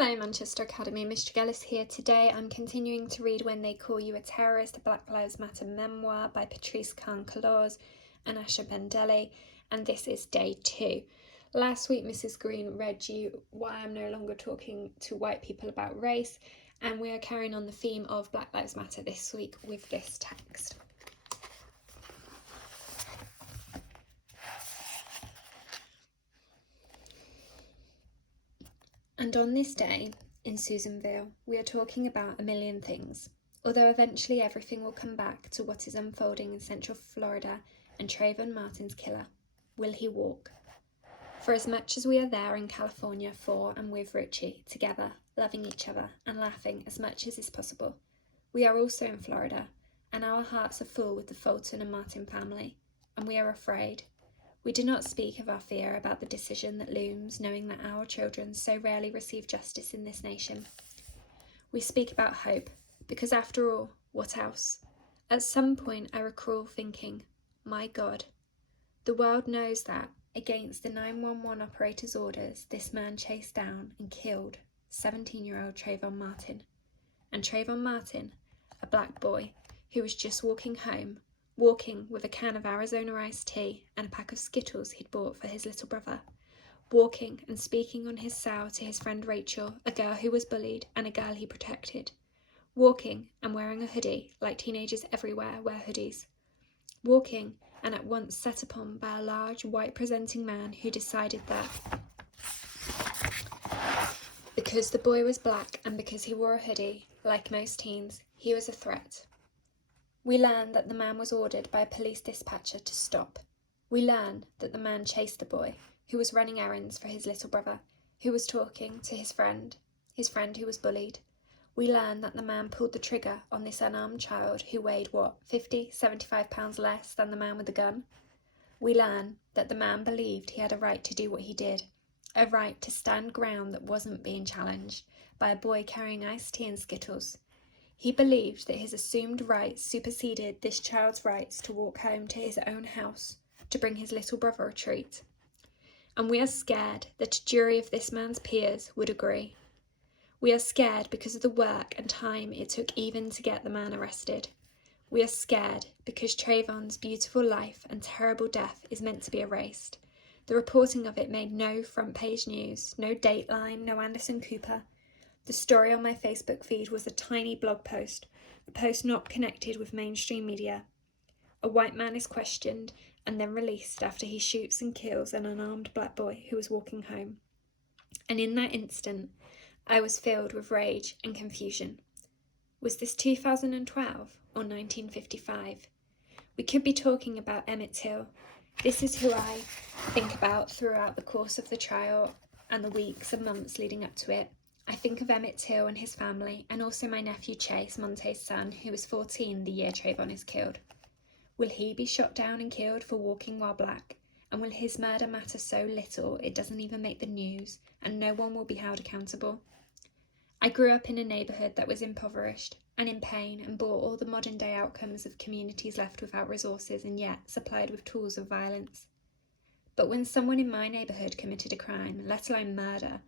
Hello Manchester Academy, Miss Tregelles here. Today I'm continuing to read When They Call You a Terrorist, a Black Lives Matter Memoir by Patrisse Khan-Cullors and Asha Bandele, and this is day 2. Last week Mrs. Green read you Why I'm No Longer Talking to White People About Race, and we are carrying on the theme of Black Lives Matter this week with this text. And on this day, in Susanville, we are talking about a million things, although eventually everything will come back to what is unfolding in Central Florida and Trayvon Martin's killer. Will he walk? For as much as we are there in California for and with Richie, together, loving each other and laughing as much as is possible, we are also in Florida, and our hearts are full with the Fulton and Martin family, and we are afraid. We do not speak of our fear about the decision that looms, knowing that our children so rarely receive justice in this nation. We speak about hope, because after all, what else? At some point I recall thinking, my God, the world knows that, against the 911 operator's orders, this man chased down and killed 17-year-old Trayvon Martin. And Trayvon Martin, a black boy who was just walking home, walking with a can of Arizona iced tea and a pack of Skittles he'd bought for his little brother, walking and speaking on his cell to his friend Rachel, a girl who was bullied and a girl he protected, walking and wearing a hoodie like teenagers everywhere wear hoodies, walking and at once set upon by a large white-presenting man who decided that because the boy was black and because he wore a hoodie, like most teens, he was a threat. We learn that the man was ordered by a police dispatcher to stop. We learn that the man chased the boy, who was running errands for his little brother, who was talking to his friend who was bullied. We learn that the man pulled the trigger on this unarmed child who weighed, 75 pounds less than the man with the gun? We learn that the man believed he had a right to do what he did, a right to stand ground that wasn't being challenged by a boy carrying iced tea and Skittles. He believed that his assumed rights superseded this child's rights to walk home to his own house, to bring his little brother a treat. And we are scared that a jury of this man's peers would agree. We are scared because of the work and time it took even to get the man arrested. We are scared because Trayvon's beautiful life and terrible death is meant to be erased. The reporting of it made no front-page news, no Dateline, no Anderson Cooper. The story on my Facebook feed was a tiny blog post, a post not connected with mainstream media. A white man is questioned and then released after he shoots and kills an unarmed black boy who was walking home. And in that instant, I was filled with rage and confusion. Was this 2012 or 1955? We could be talking about Emmett Till. This is who I think about throughout the course of the trial and the weeks and months leading up to it. I think of Emmett Till and his family, and also my nephew Chase, Monte's son, who was 14 the year Trayvon is killed. Will he be shot down and killed for walking while black? And will his murder matter so little it doesn't even make the news, and no one will be held accountable? I grew up in a neighbourhood that was impoverished and in pain and bore all the modern-day outcomes of communities left without resources and yet supplied with tools of violence. But when someone in my neighbourhood committed a crime, let alone murder,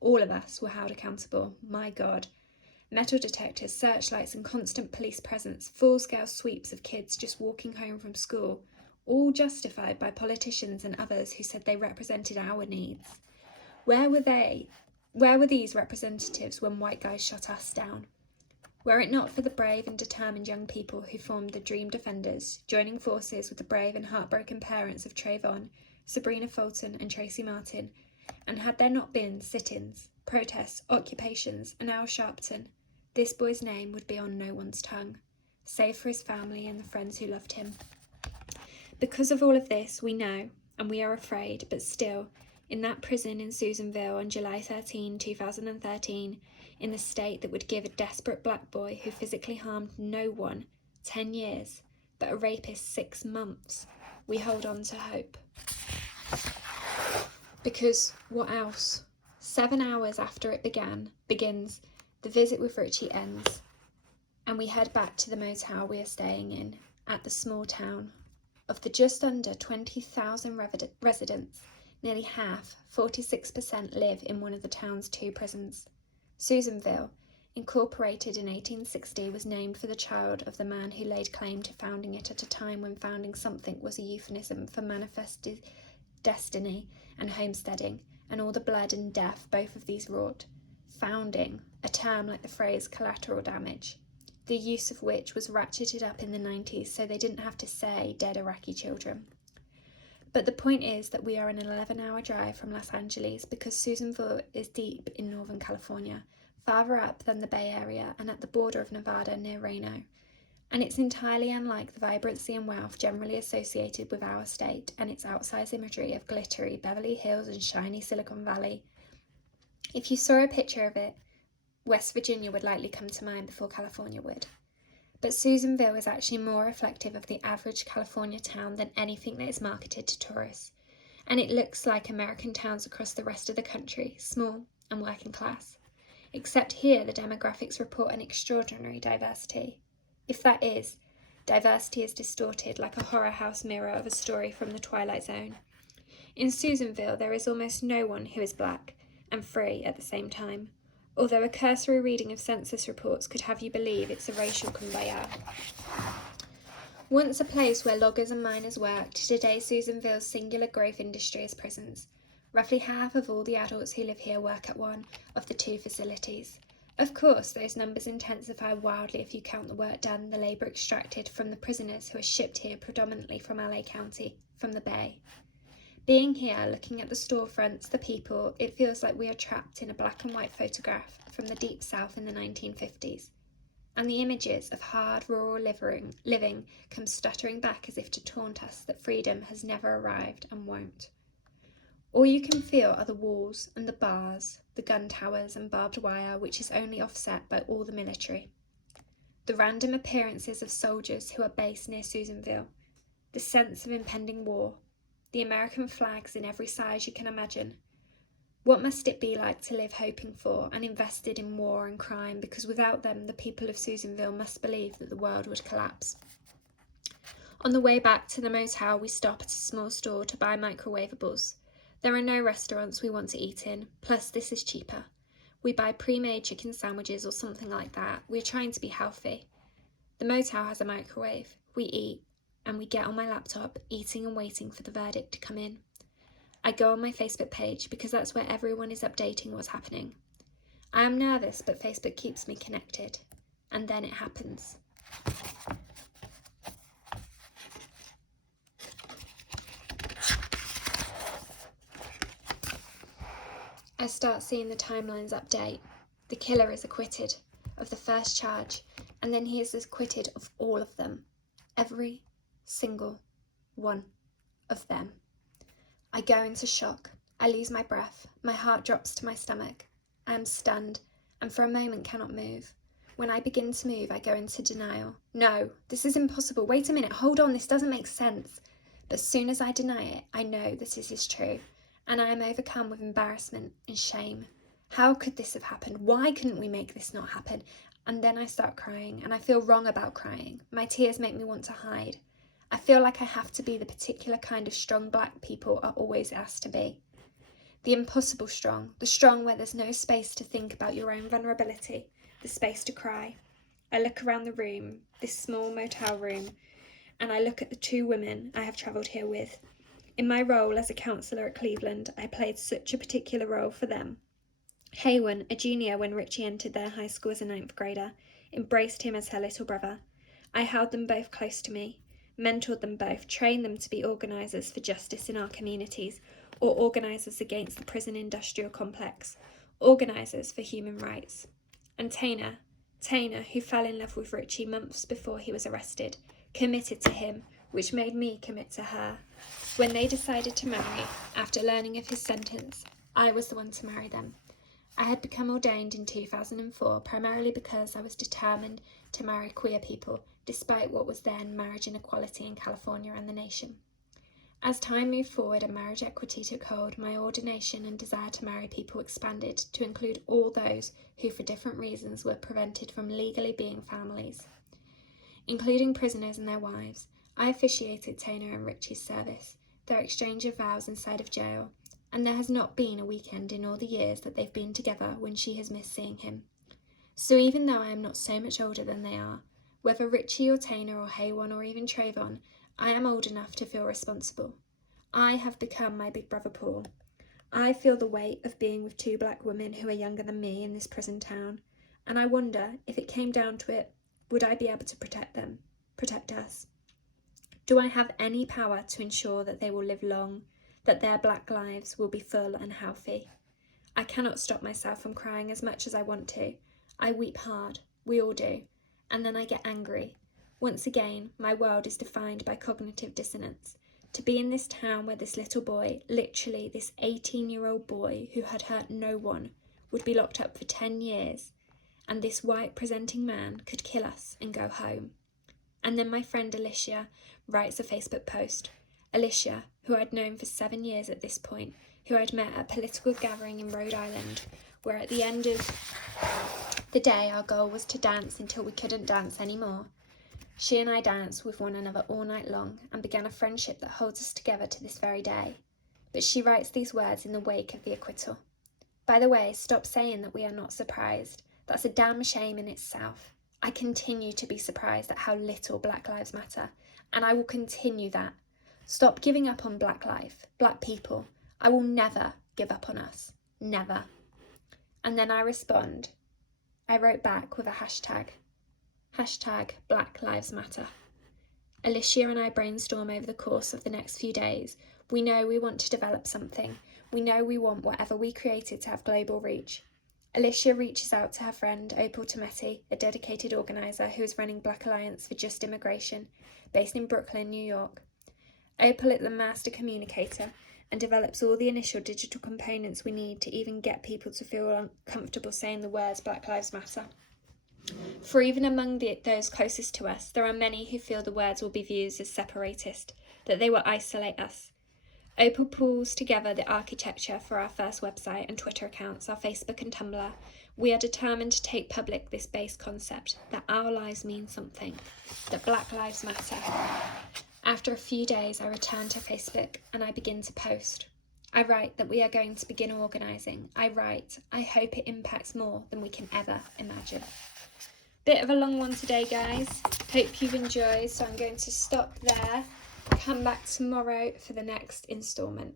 all of us were held accountable. My God. Metal detectors, searchlights and constant police presence, full-scale sweeps of kids just walking home from school, all justified by politicians and others who said they represented our needs. Where were they? Where were these representatives when white guys shot us down? Were it not for the brave and determined young people who formed the Dream Defenders, joining forces with the brave and heartbroken parents of Trayvon, Sabrina Fulton and Tracy Martin, and had there not been sit-ins, protests, occupations, and Al Sharpton, this boy's name would be on no one's tongue, save for his family and the friends who loved him. Because of all of this, we know, and we are afraid, but still, in that prison in Susanville on July 13, 2013, in the state that would give a desperate black boy who physically harmed no one 10 years, but a rapist 6 months, we hold on to hope. Because what else? 7 hours after it begins, the visit with Richie ends, and we head back to the motel we are staying in at the small town. Of the just under 20,000 residents, nearly half, 46%, live in one of the town's 2 prisons. Susanville, incorporated in 1860, was named for the child of the man who laid claim to founding it at a time when founding something was a euphemism for manifested destiny and homesteading, and all the blood and death both of these wrought. Founding, a term like the phrase collateral damage, the use of which was ratcheted up in the 90s so they didn't have to say dead Iraqi children. But the point is that we are an 11-hour drive from Los Angeles because Susanville is deep in Northern California, farther up than the Bay Area and at the border of Nevada near Reno. And it's entirely unlike the vibrancy and wealth generally associated with our state and its outsized imagery of glittery Beverly Hills and shiny Silicon Valley. If you saw a picture of it, West Virginia would likely come to mind before California would. But Susanville is actually more reflective of the average California town than anything that is marketed to tourists. And it looks like American towns across the rest of the country, small and working class. Except here the demographics report an extraordinary diversity. If that is, diversity is distorted like a horror house mirror of a story from the Twilight Zone. In Susanville there is almost no one who is black and free at the same time, although a cursory reading of census reports could have you believe it's a racial conveyor. Once a place where loggers and miners worked, today Susanville's singular growth industry is prisons. Roughly half of all the adults who live here work at one of the two facilities. Of course, those numbers intensify wildly if you count the work done, the labour extracted from the prisoners who are shipped here predominantly from LA County, from the Bay. Being here, looking at the storefronts, the people, it feels like we are trapped in a black and white photograph from the deep south in the 1950s. And the images of hard rural living come stuttering back as if to taunt us that freedom has never arrived and won't. All you can feel are the walls and the bars, the gun towers and barbed wire, which is only offset by all the military. The random appearances of soldiers who are based near Susanville, the sense of impending war, the American flags in every size you can imagine. What must it be like to live hoping for and invested in war and crime, because without them the people of Susanville must believe that the world would collapse. On the way back to the motel we stop at a small store to buy microwavables. There are no restaurants we want to eat in, plus this is cheaper. We buy pre-made chicken sandwiches or something like that. We're trying to be healthy. The motel has a microwave. We eat, and we get on my laptop, eating and waiting for the verdict to come in. I go on my Facebook page because that's where everyone is updating what's happening. I am nervous, but Facebook keeps me connected. And then it happens. I start seeing the timelines update. The killer is acquitted of the first charge, and then he is acquitted of all of them. Every single one of them. I go into shock. I lose my breath. My heart drops to my stomach. I am stunned, and for a moment cannot move. When I begin to move, I go into denial. No, this is impossible. Wait a minute. Hold on. This doesn't make sense. But as soon as I deny it, I know that it is true. And I am overcome with embarrassment and shame. How could this have happened? Why couldn't we make this not happen? And then I start crying, and I feel wrong about crying. My tears make me want to hide. I feel like I have to be the particular kind of strong black people are always asked to be. The impossible strong, the strong where there's no space to think about your own vulnerability, the space to cry. I look around the room, this small motel room, and I look at the two women I have travelled here with. In my role as a counsellor at Cleveland, I played such a particular role for them. Haywan, a junior when Richie entered their high school as a 9th grader, embraced him as her little brother. I held them both close to me, mentored them both, trained them to be organisers for justice in our communities, or organisers against the prison industrial complex, organisers for human rights. And Taina, who fell in love with Richie months before he was arrested, committed to him, which made me commit to her. When they decided to marry, after learning of his sentence, I was the one to marry them. I had become ordained in 2004 primarily because I was determined to marry queer people, despite what was then marriage inequality in California and the nation. As time moved forward and marriage equity took hold, my ordination and desire to marry people expanded to include all those who for different reasons were prevented from legally being families, including prisoners and their wives. I officiated Taina and Richie's service, their exchange of vows inside of jail, and there has not been a weekend in all the years that they've been together when she has missed seeing him. So even though I am not so much older than they are, whether Richie or Tainer or Haywan or even Trayvon, I am old enough to feel responsible. I have become my big brother Paul. I feel the weight of being with two black women who are younger than me in this prison town, and I wonder, if it came down to it, would I be able to protect us? Do I have any power to ensure that they will live long, that their black lives will be full and healthy? I cannot stop myself from crying as much as I want to. I weep hard, we all do, and then I get angry. Once again, my world is defined by cognitive dissonance. To be in this town where this little boy, literally this 18-year-old boy who had hurt no one, would be locked up for 10 years, and this white presenting man could kill us and go home. And then my friend Alicia writes a Facebook post. Alicia, who I'd known for 7 years at this point, who I'd met at a political gathering in Rhode Island, where at the end of the day our goal was to dance until we couldn't dance anymore. She and I danced with one another all night long and began a friendship that holds us together to this very day. But she writes these words in the wake of the acquittal. By the way, stop saying that we are not surprised. That's a damn shame in itself. I continue to be surprised at how little Black Lives Matter, and I will continue that. Stop giving up on black life, black people. I will never give up on us. Never. And then I respond. I wrote back with a hashtag. Hashtag Black Lives Matter. Alicia and I brainstorm over the course of the next few days. We know we want to develop something. We know we want whatever we created to have global reach. Alicia reaches out to her friend Opal Tometti, a dedicated organiser who is running Black Alliance for Just Immigration, based in Brooklyn, New York. Opal is the master communicator and develops all the initial digital components we need to even get people to feel uncomfortable saying the words Black Lives Matter. For even among those closest to us, there are many who feel the words will be viewed as separatist, that they will isolate us. Opal pulls together the architecture for our first website and Twitter accounts, our Facebook and Tumblr. We are determined to take public this base concept, that our lives mean something, that Black Lives Matter. After a few days, I return to Facebook and I begin to post. I write that we are going to begin organising. I write, I hope it impacts more than we can ever imagine. Bit of a long one today, guys. Hope you've enjoyed, so I'm going to stop there. Come back tomorrow for the next instalment.